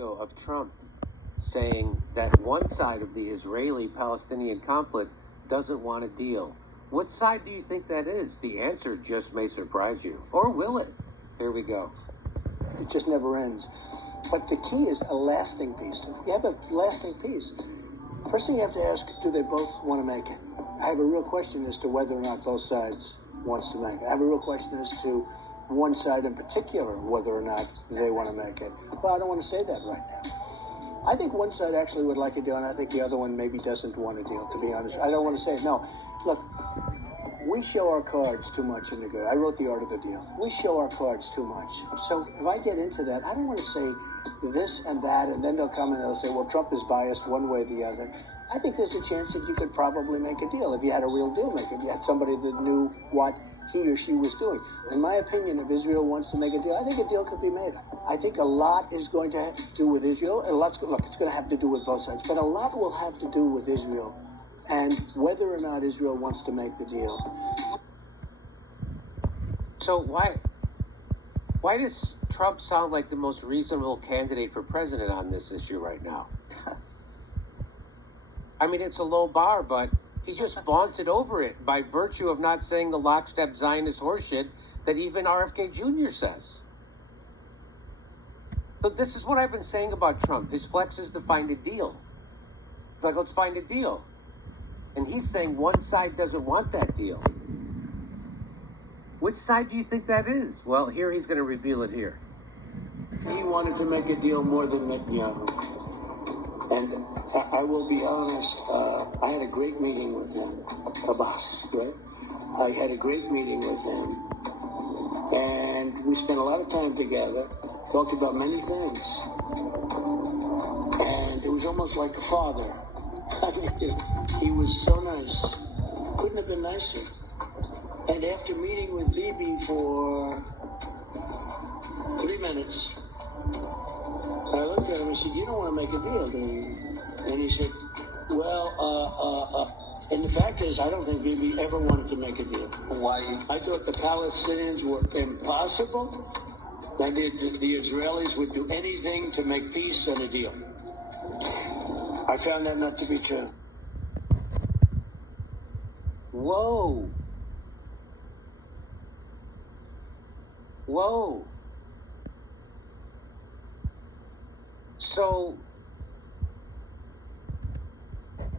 Of Trump saying that one side of the Israeli-Palestinian conflict doesn't want a deal. What side do you think that is? The answer just may surprise you. Or will it? Here we go. It just never ends. But the key is a lasting peace. If you have a lasting peace, first thing you have to ask, do they both want to make it? I have a real question as to whether or not both sides wants to make it. I have a real question as to one side in particular, whether or not they want to make it. Well, I don't want to say that right now. I think one side actually would like a deal, and I think the other one maybe doesn't want a deal, to be honest. I don't want to say it. No. Look, we show our cards too much in the good. I wrote The Art of the Deal. We show our cards too much. So if I get into that, I don't want to say this and that, and then they'll come and they'll say, well, Trump is biased one way or the other. I think there's a chance that you could probably make a deal if you had a real deal maker, if you had somebody that knew what he or she was doing. In my opinion, if Israel wants to make a deal, I think a deal could be made. I think a lot is going to have to do with Israel, and look, it's going to have to do with both sides, but a lot will have to do with Israel and whether or not Israel wants to make the deal. So why does Trump sound like the most reasonable candidate for president on this issue right now? I mean, it's a low bar, but he just vaunted over it by virtue of not saying the lockstep Zionist horseshit that even RFK Jr. says. But this is what I've been saying about Trump. His flex is to find a deal. It's like, let's find a deal. And he's saying one side doesn't want that deal. Which side do you think that is? Well, here he's going to reveal it here. He wanted to make a deal more than Netanyahu. And I will be honest, I had a great meeting with him, Abbas, right? I had a great meeting with him, and we spent a lot of time together, talked about many things, and it was almost like a father. I mean, he was so nice. Couldn't have been nicer. And after meeting with Bibi for 3 minutes, I looked at him and said, you don't want to make a deal, do you? And he said, well, and the fact is, I don't think Bibi ever wanted to make a deal. Why? I thought the Palestinians were impossible, and the Israelis would do anything to make peace and a deal. I found that not to be true. Whoa. Whoa. So,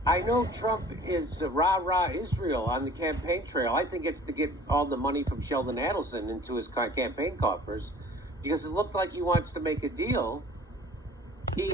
I know Trump is rah-rah Israel on the campaign trail. I think it's to get all the money from Sheldon Adelson into his campaign coffers, because it looked like he wants to make a deal,